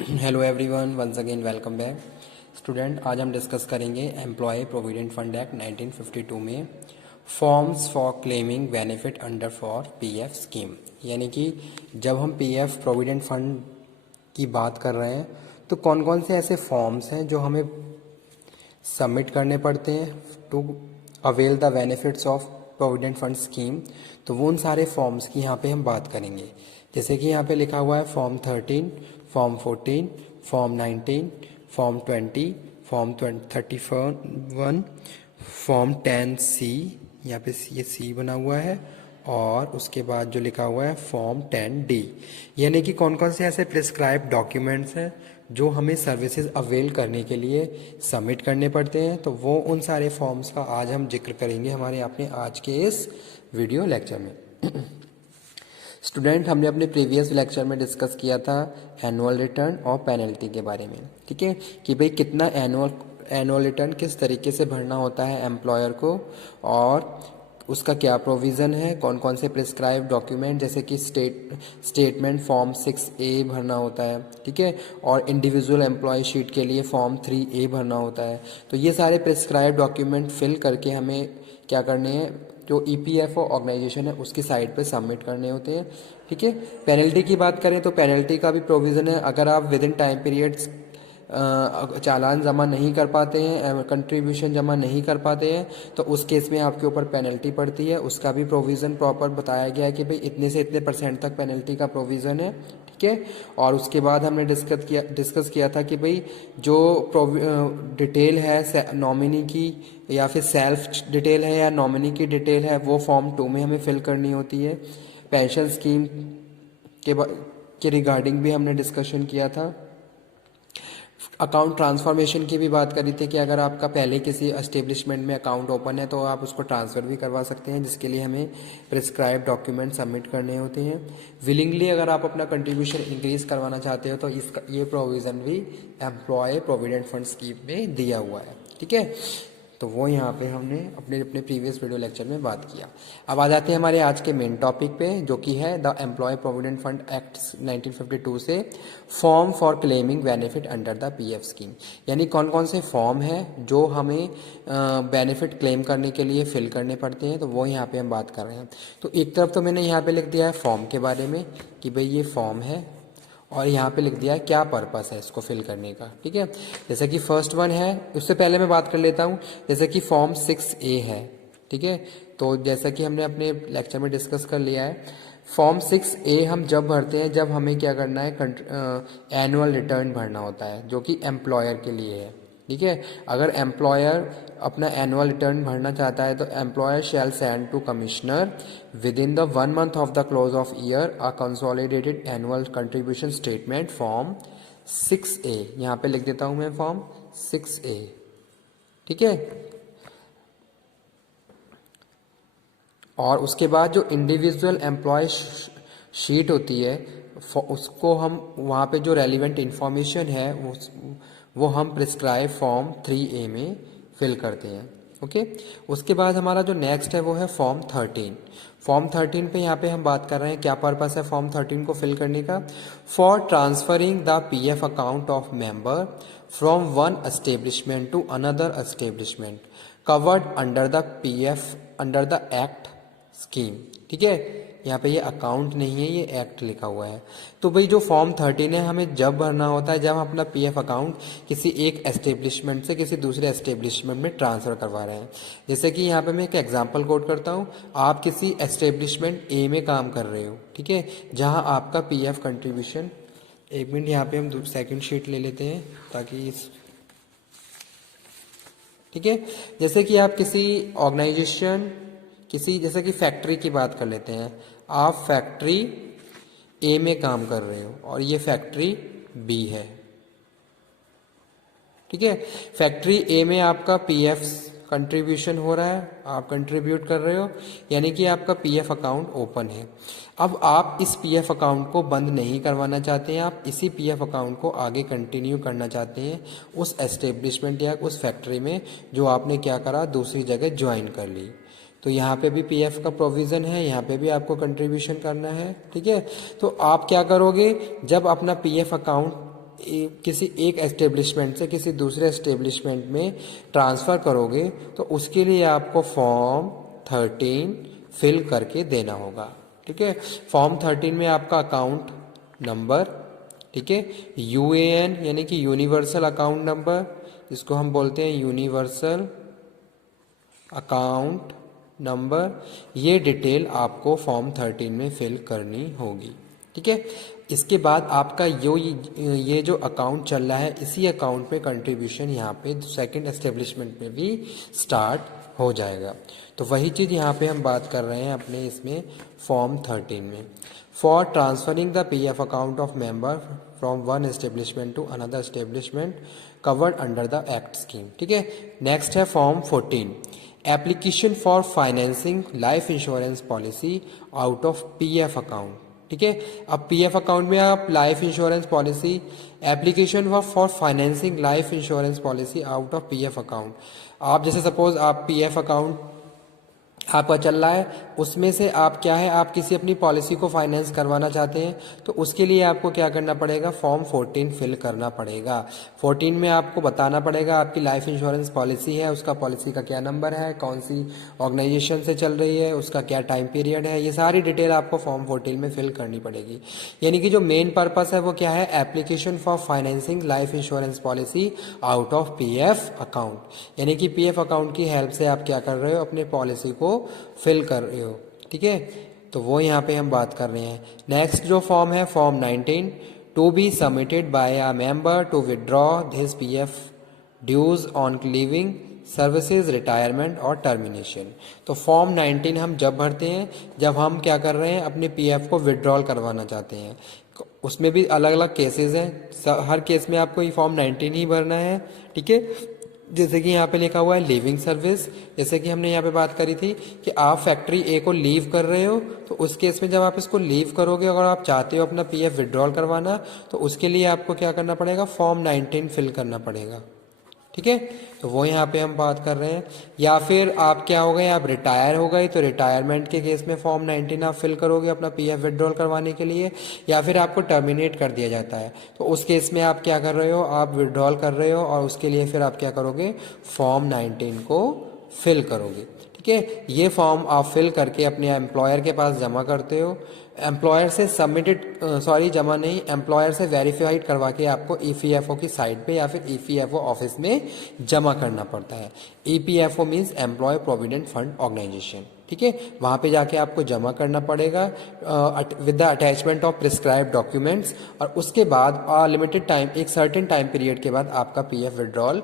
Hello everyone, once again welcome back. Student, आज हम discuss करेंगे एम्प्लॉय प्रोविडेंट फंड एक्ट 1952 में forms for claiming benefit under for PF scheme. यानी कि जब हम पीएफ प्रोविडेंट फंड की बात कर रहे हैं तो कौन कौन से ऐसे फॉर्म्स हैं जो हमें सबमिट करने पड़ते हैं to avail the benefits of provident fund scheme. तो वो उन सारे फॉर्म्स की यहाँ पे हम बात करेंगे। जैसे कि यहाँ पे लिखा हुआ है form 13, form 14, form 19, form 20, form 31, form 10C, यहाँ पे ये C बना हुआ है, और उसके बाद जो लिखा हुआ है फॉर्म 10D। यानी कि कौन कौन से ऐसे प्रिस्क्राइब डॉक्यूमेंट्स हैं जो हमें सर्विसेज अवेल करने के लिए सबमिट करने पड़ते हैं। तो वो उन सारे फॉर्म्स का आज हम जिक्र करेंगे हमारे अपने आज के इस वीडियो लेक्चर में। स्टूडेंट, हमने अपने प्रीवियस लेक्चर में डिस्कस किया था एनुअल रिटर्न और पेनल्टी के बारे में, ठीक है, कि भाई कितना एनुअल रिटर्न किस तरीके से भरना होता है एम्प्लॉयर को, और उसका क्या प्रोविज़न है, कौन कौन से प्रिस्क्राइब डॉक्यूमेंट, जैसे कि स्टेटमेंट फॉर्म 6A भरना होता है, ठीक है, और इंडिविजुअल एम्प्लॉय शीट के लिए फॉर्म 3A भरना होता है। तो ये सारे प्रिस्क्राइब डॉक्यूमेंट फिल करके हमें क्या करने हैं, जो EPFO ऑर्गेनाइजेशन है उसकी साइट पे सबमिट करने होते हैं, ठीक है। पेनल्टी की बात करें तो पेनल्टी का भी प्रोविज़न है। अगर आप विद इन टाइम पीरियड्स चालान जमा नहीं कर पाते हैं, कंट्रीब्यूशन जमा नहीं कर पाते हैं, तो उस केस में आपके ऊपर पेनल्टी पड़ती है। उसका भी प्रोविज़न प्रॉपर बताया गया है कि भाई इतने से इतने % तक पेनल्टी का प्रोविज़न है, ठीक है। और उसके बाद हमने डिस्कस किया था कि भाई जो डिटेल है नॉमिनी की या फिर सेल्फ डिटेल है या नॉमिनी की डिटेल है, वो फॉर्म 2 में हमें फिल करनी होती है। पेंशन स्कीम के रिगार्डिंग भी हमने डिस्कशन किया था। अकाउंट ट्रांसफॉर्मेशन की भी बात करी थी कि अगर आपका पहले किसी एस्टेब्लिशमेंट में अकाउंट ओपन है तो आप उसको ट्रांसफ़र भी करवा सकते हैं, जिसके लिए हमें प्रिस्क्राइब डॉक्यूमेंट सबमिट करने होते हैं। विलिंगली अगर आप अपना कंट्रीब्यूशन इंक्रीज करवाना चाहते हो तो इसका ये प्रोविज़न भी एम्प्लॉय प्रोविडेंट फंड स्कीम में दिया हुआ है, ठीक है। तो वो यहाँ पे हमने अपने अपने प्रीवियस वीडियो लेक्चर में बात किया। अब आ जाते हैं हमारे आज के मेन टॉपिक पे, जो कि है the employ provident fund act 1952 से form for claiming benefit under the PF scheme. यानी कौन कौन से फॉर्म हैं जो हमें बेनिफिट क्लेम करने के लिए फिल करने पड़ते हैं, तो वो यहाँ पे हम बात कर रहे हैं। तो एक तरफ तो मैंने यहाँ पे लिख दिया है फॉर्म के बारे में कि भाई ये फॉर्म है, और यहाँ पे लिख दिया है क्या पर्पस है इसको फिल करने का, ठीक है। जैसे कि फर्स्ट वन है, उससे पहले मैं बात कर लेता हूँ, जैसे कि फॉर्म 6A है, ठीक है। तो जैसा कि हमने अपने लेक्चर में डिस्कस कर लिया है, फॉर्म 6A हम जब भरते हैं जब हमें क्या करना है, एनुअल रिटर्न भरना होता है, जो कि एम्प्लॉयर के लिए है, ठीक है। अगर एम्प्लॉयर अपना एनुअल रिटर्न भरना चाहता है तो employer shall send to commissioner within the 1 month of the close of year a consolidated annual contribution statement form 6A। यहाँ पे लिख देता हूँ मैं फॉर्म 6A, ठीक है। और उसके बाद जो इंडिविजुअल एम्प्लॉय शीट होती है उसको हम वहाँ पे जो रेलिवेंट इंफॉर्मेशन है वो हम प्रिस्क्राइब फॉर्म 3A में फिल करते हैं, ओके। उसके बाद हमारा जो नेक्स्ट है वो है फॉर्म 13। फॉर्म 13 पे यहाँ पे हम बात कर रहे हैं क्या पर्पस है फॉर्म 13 को फिल करने का, for transferring the PF account of member from one establishment to another establishment covered under the PF under the act scheme, ठीक है। यहाँ पे ये अकाउंट नहीं है, ये एक्ट लिखा हुआ है। तो भाई जो फॉर्म 13 है हमें जब भरना होता है जब हम अपना PF अकाउंट किसी एक एस्टेब्लिशमेंट से किसी दूसरे एस्टेब्लिशमेंट में ट्रांसफ़र करवा रहे हैं। जैसे कि यहाँ पे मैं एक एग्जांपल कोट करता हूँ, आप किसी एस्टेब्लिशमेंट A में काम कर रहे हो, ठीक है, जहाँ आपका PF कंट्रीब्यूशन, एक मिनट यहाँ पे हम सेकेंड शीट ले लेते हैं ताकि इस, ठीक है। जैसे कि आप किसी ऑर्गेनाइजेशन किसी जैसे कि फैक्ट्री की बात कर लेते हैं, आप फैक्ट्री A में काम कर रहे हो और ये फैक्ट्री B है, ठीक है। फैक्ट्री A में आपका PF कंट्रीब्यूशन हो रहा है, आप कंट्रीब्यूट कर रहे हो, यानी कि आपका PF अकाउंट ओपन है। अब आप इस PF अकाउंट को बंद नहीं करवाना चाहते हैं, आप इसी PF अकाउंट को आगे कंटिन्यू करना चाहते हैं उस एस्टेब्लिशमेंट या उस फैक्ट्री में जो आपने क्या करा, दूसरी जगह ज्वाइन कर ली। तो यहाँ पे भी PF का प्रोविज़न है, यहाँ पे भी आपको कंट्रीब्यूशन करना है, ठीक है। तो आप क्या करोगे, जब अपना PF अकाउंट किसी एक एस्टेब्लिशमेंट से किसी दूसरे एस्टेब्लिशमेंट में ट्रांसफ़र करोगे तो उसके लिए आपको फॉर्म 13 फिल करके देना होगा। ठीक है, फॉर्म 13 में आपका अकाउंट नंबर, ठीक है, यूएएन यानी कि यूनिवर्सल अकाउंट नंबर, जिसको हम बोलते हैं यूनिवर्सल अकाउंट नंबर, ये डिटेल आपको फॉर्म 13 में फिल करनी होगी। ठीक है, इसके बाद आपका ये जो अकाउंट चल रहा है, इसी अकाउंट में कंट्रीब्यूशन यहाँ पे सेकंड एस्टेब्लिशमेंट में भी स्टार्ट हो जाएगा। तो वही चीज़ यहाँ पे हम बात कर रहे हैं अपने इसमें फॉर्म 13 में। For transferring the PF account of member from one establishment to another establishment covered under the act scheme. ठीक है, नेक्स्ट है form 14, application for financing life insurance policy out of PF account. ठीक है, अब PF account में आप life insurance policy, application for financing life insurance policy out of PF account. आप जैसे सपोज आप पीएफ अकाउंट आपका चल रहा है, उसमें से आप क्या है, आप किसी अपनी पॉलिसी को फाइनेंस करवाना चाहते हैं, तो उसके लिए आपको क्या करना पड़ेगा, फॉर्म 14 फिल करना पड़ेगा। 14 में आपको बताना पड़ेगा आपकी लाइफ इंश्योरेंस पॉलिसी है, उसका पॉलिसी का क्या नंबर है, कौन सी ऑर्गेनाइजेशन से चल रही है, उसका क्या टाइम पीरियड है, ये सारी डिटेल आपको फॉर्म 14 में फिल करनी पड़ेगी। यानी कि जो मेन पर्पस है वो क्या है, application for financing life insurance policy out of PF account. यानी कि पीएफ अकाउंट की हेल्प से आप क्या कर रहे हो, अपने पॉलिसी को फिल कर रहे हो। ठीक है, तो वो यहाँ पे हम बात कर रहे हैं। नेक्स्ट जो फॉर्म है form 19, to be submitted by a member to withdraw his PF dues on living services, retirement और टर्मिनेशन। तो फॉर्म 19 हम जब भरते हैं जब हम क्या कर रहे हैं, अपने पीएफ को विदड्रॉल करवाना चाहते हैं। उसमें भी अलग अलग केसेस हैं, हर केस में आपको ये फॉर्म 19 ही भरना है। ठीक है, जैसे कि यहाँ पे लिखा हुआ है लिविंग सर्विस, जैसे कि हमने यहाँ पे बात करी थी कि आप फैक्ट्री ए को लीव कर रहे हो, तो उस केस में जब आप इसको लीव करोगे, अगर आप चाहते हो अपना पीएफ विड्रॉल करवाना, तो उसके लिए आपको क्या करना पड़ेगा, फॉर्म 19 फिल करना पड़ेगा। ठीक है, तो वो यहाँ पे हम बात कर रहे हैं। या फिर आप क्या हो गए, आप रिटायर हो गए, तो रिटायरमेंट के केस में फॉर्म 19 आप फिल करोगे अपना पीएफ विड्रॉल करवाने के लिए। या फिर आपको टर्मिनेट कर दिया जाता है, तो उस केस में आप क्या कर रहे हो, आप विड्रॉल कर रहे हो और उसके लिए फिर आप क्या करोगे, फॉर्म 19 को फिल करोगे। ठीक है, ये फॉर्म आप फिल करके अपने एम्प्लॉयर के पास जमा करते हो। एम्प्लॉयर से सबमिटेड जमा नहीं, एम्प्लॉयर से वेरीफाइड करवा के आपको ईपीएफओ की साइट पे या फिर ईपीएफओ ऑफिस में जमा करना पड़ता है। EPFO means employ provident fund organisation. ठीक है, वहाँ पे जाके आपको जमा करना पड़ेगा with the attachment of prescribe documents, और उसके बाद लिमिटेड टाइम, एक सर्टेन टाइम पीरियड के बाद आपका पीएफ विड्रॉल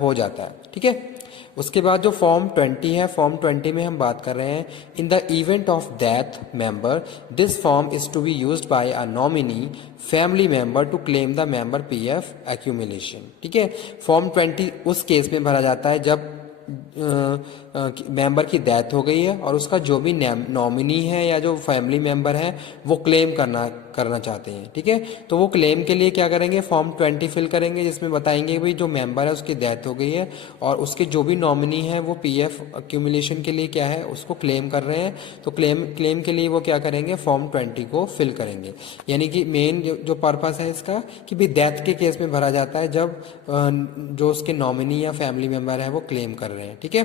हो जाता है। ठीक है, उसके बाद जो फॉर्म 20 है, फॉर्म 20 में हम बात कर रहे हैं, in the event of death member this form is to be used by a nominee family member to claim the member PF accumulation. ठीक है, फॉर्म 20 उस केस में भरा जाता है जब मेंबर की डेथ हो गई है और उसका जो भी नॉमिनी है या जो फैमिली मेंबर है वो क्लेम करना चाहते हैं। ठीक है, तो वो क्लेम के लिए क्या करेंगे, फॉर्म 20 फिल करेंगे, जिसमें बताएंगे भाई जो मेंबर है उसकी डेथ हो गई है और उसके जो भी नॉमिनी है वो पीएफ एक्यूमुलेशन के लिए क्या है, उसको क्लेम कर रहे हैं। तो क्लेम के लिए वो क्या करेंगे, फॉर्म 20 को फिल करेंगे। यानी कि मेन जो पर्पस है इसका कि भी डेथ के केस में भरा जाता है जब जो उसके नॉमिनी या फैमिली मेंबर है वो क्लेम कर रहे हैं। ठीक है,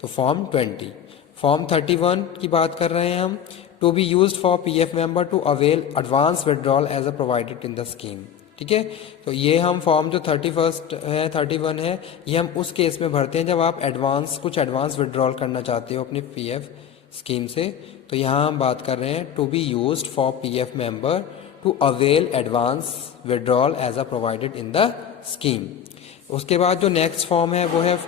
तो फॉर्म 20। फॉर्म 31 की बात कर रहे हैं हम, to be used for PF member to avail advance withdrawal as a provided in the scheme. ठीक है, तो ये हम फॉर्म जो 31 है, ये हम उस केस में भरते हैं जब आप कुछ एडवांस विड्रॉल करना चाहते हो अपनी पीएफ स्कीम से। तो यहाँ हम बात कर रहे हैं to be used for PF member to avail advance withdrawal as a provided in the scheme. उसके बाद जो नेक्स्ट फॉर्म है वो है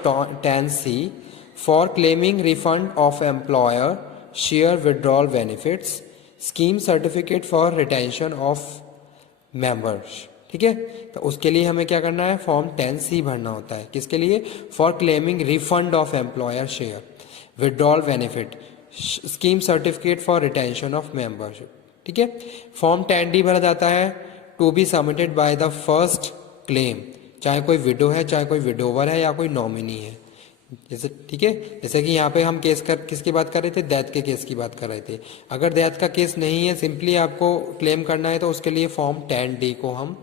10C, for claiming refund of employer share withdrawal benefits scheme certificate for retention of members. ठीक है, तो उसके लिए हमें क्या करना है, फॉर्म 10C भरना होता है। किसके लिए, for claiming refund of employer share withdrawal benefit scheme certificate for retention of membership. ठीक है, फॉर्म 10D भरा जाता है, to be submitted by the first claim, चाहे कोई विडो है, चाहे कोई विडोवर है या कोई नॉमिनी है। जैसे ठीक है, जैसे कि यहाँ पे हम किसकी बात कर रहे थे, डेथ के केस की बात कर रहे थे। अगर डेथ का केस नहीं है, सिंपली आपको क्लेम करना है, तो उसके लिए फॉर्म 10D को हम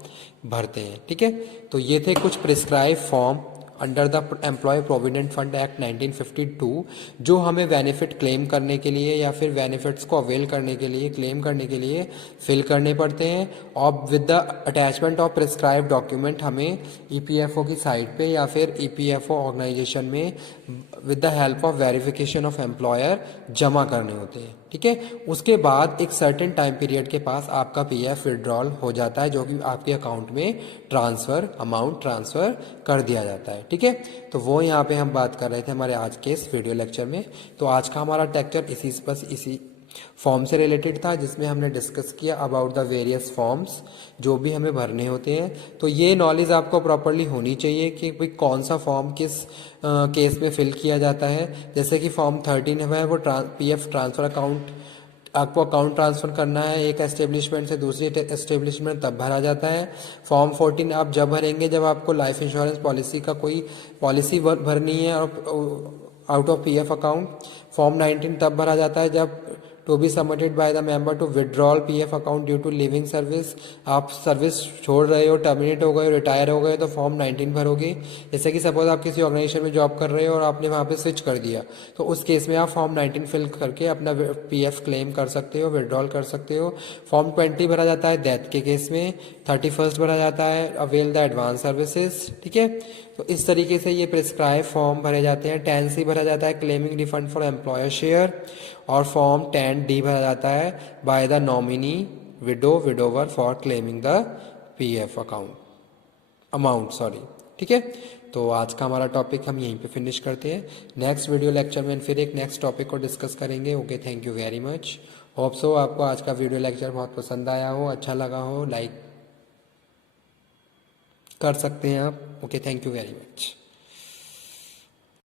भरते हैं। ठीक है, तो ये थे कुछ prescribe form under the employ provident fund act 1952, जो हमें बेनिफिट क्लेम करने के लिए या फिर बेनिफिट्स को अवेल करने के लिए, क्लेम करने के लिए फिल करने पड़ते हैं। और with the attachment of prescribe document हमें ईपीएफओ की साइट पे या फिर ईपीएफओ ऑर्गेनाइजेशन में with the help of verification of employer जमा करने होते हैं। ठीक है, उसके बाद एक सर्टेन टाइम पीरियड के पास आपका पीएफ विड्रॉल हो जाता है, जो कि आपके अकाउंट में अमाउंट ट्रांसफर कर दिया जाता है। ठीक है, तो वो यहाँ पे हम बात कर रहे थे हमारे आज के इस वीडियो लेक्चर में। तो आज का हमारा लेक्चर इसी फॉर्म से रिलेटेड था, जिसमें हमने डिस्कस किया अबाउट द वेरियस फॉर्म्स जो भी हमें भरने होते हैं। तो ये नॉलेज आपको प्रॉपरली होनी चाहिए कि भाई कौन सा फॉर्म किस केस में फिल किया जाता है। जैसे कि फॉर्म 13 है वो पीएफ ट्रांसफर अकाउंट, आपको अकाउंट ट्रांसफर करना है एक एस्टेब्लिशमेंट से दूसरी एस्टेब्लिशमेंट, तब भरा जाता है। फॉर्म 14 आप जब भरेंगे जब आपको लाइफ इंश्योरेंस पॉलिसी का कोई पॉलिसी भरनी है और out of PF account. Form 19 तब भरा जाता है जब to be submitted by the member to withdrawal PF account due to living service, आप सर्विस छोड़ रहे हो, टर्मिनेट हो गए, रिटायर हो गए, तो फॉर्म 19 भरोगे। जैसे कि सपोज आप किसी ऑर्गेनाइजेशन में जॉब कर रहे हो और आपने वहाँ पे स्विच कर दिया, तो उस केस में आप फॉर्म 19 फिल करके अपना पीएफ क्लेम कर सकते हो, विड्रॉल कर सकते हो। फॉर्म 20 भरा जाता है डेथ के केस में। 31 भरा जाता है अवेल द एडवांस सर्विसेज। ठीक है, तो इस तरीके से ये प्रिस्क्राइब फॉर्म भरे जाते हैं। 10C भरा जाता है claiming refund for employer share, और फॉर्म 10D भरा जाता है by the nominee widower for claiming the PF amount sorry. ठीक है, तो आज का हमारा टॉपिक हम यहीं पे फिनिश करते हैं। नेक्स्ट वीडियो लेक्चर में फिर एक नेक्स्ट टॉपिक को डिस्कस करेंगे। Okay, thank you very much. Hope so आपको आज का वीडियो लेक्चर बहुत पसंद आया हो, अच्छा लगा हो, लाइक कर सकते हैं आप। Okay, thank you very much.